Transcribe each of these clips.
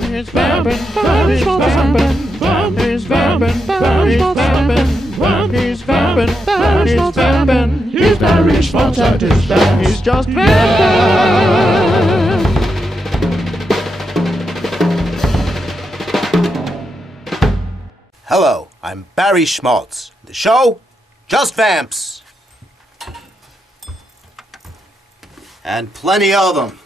He's vamping, Barry Schmaltz vamping. He's vamping, Barry Schmaltz vamping. He's vamping, Barry Schmaltz vamping. He's Barry Schmaltz at his best. He's just vamping. Hello, I'm Barry Schmaltz. The show, Just Vamps. And plenty of them.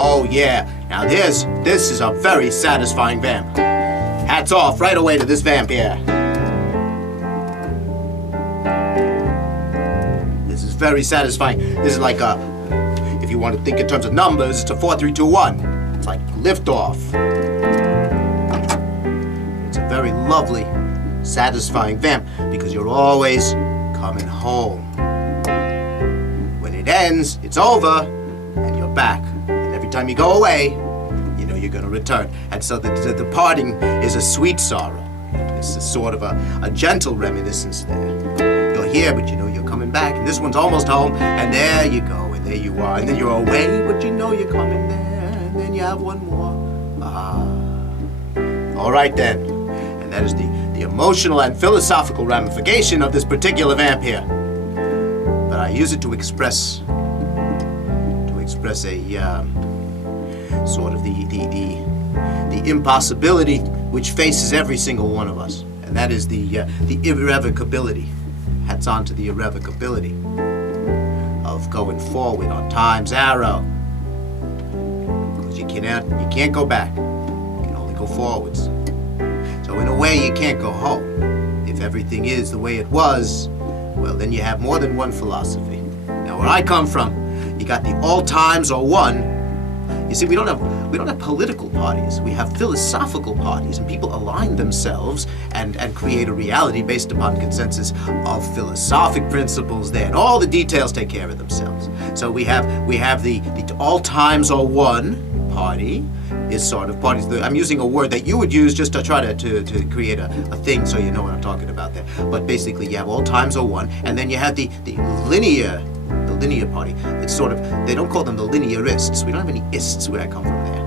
Oh yeah, now this is a very satisfying vamp. Hats off right away to this vamp here. This is very satisfying. This is like a, if you want to think in terms of numbers, it's a 4, 3, 2, 1. It's like liftoff. It's a very lovely, satisfying vamp because you're always coming home. When it ends, it's over, and you're back. And every time you go away, you know you're gonna return. And so the parting is a sweet sorrow. It's a sort of a gentle reminiscence there. You're here, but you know you're coming back, and this one's almost home, and there you go, and there you are, and then you're away, but you know you're coming there. Then you have one more. All right then. And that is the emotional and philosophical ramification of this particular vamp here. But I use it to express a sort of the impossibility which faces every single one of us, and that is the irrevocability. Hats on to the irrevocability of going forward on time's arrow. You can't go back. You can only go forwards. So in a way, you can't go home. If everything is the way it was, well, then you have more than one philosophy. Now, where I come from, you got the all times or one. You see, we don't have political parties. We have philosophical parties, and people align themselves and create a reality based upon consensus of philosophic principles there, and all the details take care of themselves. So we have the all times or one party is sort of parties. I'm using a word that you would use just to try to create a thing so you know what I'm talking about there. But basically you have all times are one, and then you have the linear party. It's sort of, they don't call them the linearists. We don't have any ists where I come from there.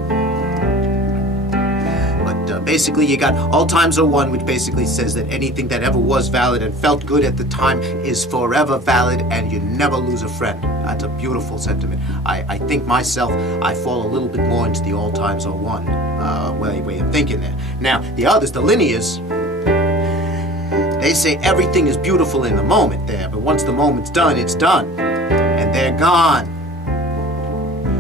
But basically you got all times are one, which basically says that anything that ever was valid and felt good at the time is forever valid, and you never lose a friend. That's a beautiful sentiment. I think myself, I fall a little bit more into the all times are one way of thinking there. Now, the others, the linears, they say everything is beautiful in the moment there, but once the moment's done, it's done. And they're gone.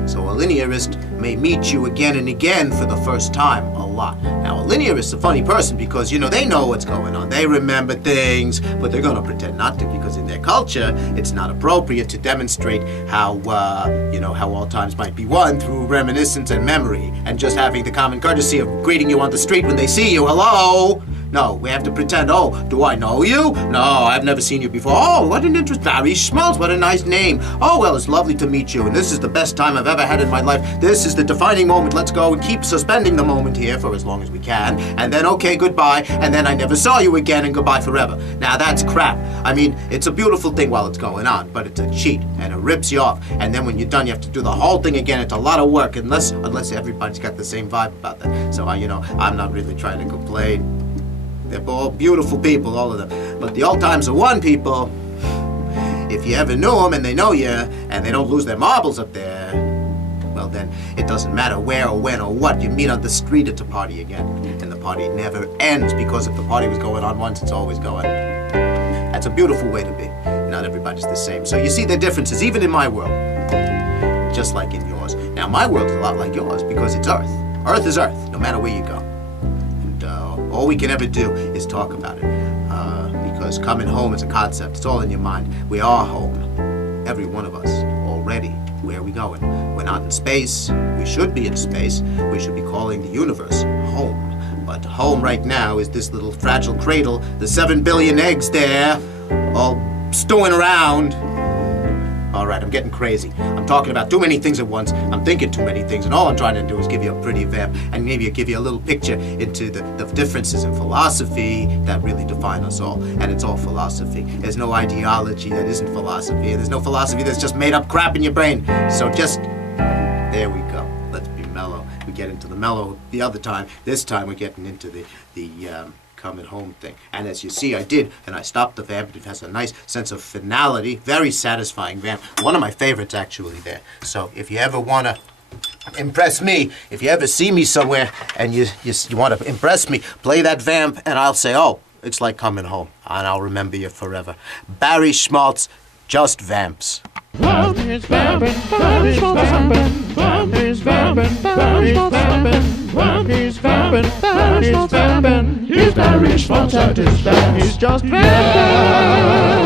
So a linearist may meet you again and again for the first time a lot. Now, a linearist's a funny person because, you know, they know what's going on. They remember things, but they're going to pretend not to because in their culture, it's not appropriate to demonstrate how all times might be one through reminiscence and memory and just having the common courtesy of greeting you on the street when they see you. Hello? No, we have to pretend, oh, do I know you? No, I've never seen you before. Oh, what an interest, Barry Schmaltz, what a nice name. Oh, well, it's lovely to meet you, and this is the best time I've ever had in my life. This is the defining moment. Let's go and keep suspending the moment here for as long as we can, and then, okay, goodbye, and then I never saw you again, and goodbye forever. Now, that's crap. I mean, it's a beautiful thing while it's going on, but it's a cheat, and it rips you off, and then when you're done, you have to do the whole thing again. It's a lot of work, unless everybody's got the same vibe about that. So, I'm not really trying to complain. They're all beautiful people, all of them. But the all times are one people, if you ever knew them and they know you, and they don't lose their marbles up there, well then, it doesn't matter where or when or what, you meet on the street at a party again. And the party never ends, because if the party was going on once, it's always going. That's a beautiful way to be. Not everybody's the same. So you see the differences, even in my world, just like in yours. Now, my world is a lot like yours, because it's Earth. Earth is Earth, no matter where you go. All we can ever do is talk about it, because coming home is a concept. It's all in your mind. We are home, every one of us, already. Where are we going? We're not in space. We should be in space. We should be calling the universe home. But home right now is this little fragile cradle, the 7 billion eggs there, all stewing around. All right, I'm getting crazy. I'm talking about too many things at once. I'm thinking too many things, and all I'm trying to do is give you a pretty vamp and maybe give you a little picture into the differences in philosophy that really define us all. And it's all philosophy. There's no ideology that isn't philosophy, and there's no philosophy that's just made up crap in your brain. So just, there we go. Let's be mellow. We get into the mellow the other time. This time we're getting into the coming home thing. And as you see, I did, and I stopped the vamp. It has a nice sense of finality, very satisfying vamp. One of my favorites, actually, there. So if you ever want to impress me, if you ever see me somewhere and you want to impress me, play that vamp, and I'll say, oh, it's like coming home, and I'll remember you forever. Barry Schmaltz, just vamps. Vamp is vamping, Barry Schmaltz vamping. Vamp is vamping, Barry Schmaltz vamping. Vamp is vamping, Barry Schmaltz vamping. He's Barry Schmaltz at his best. He's just vamping.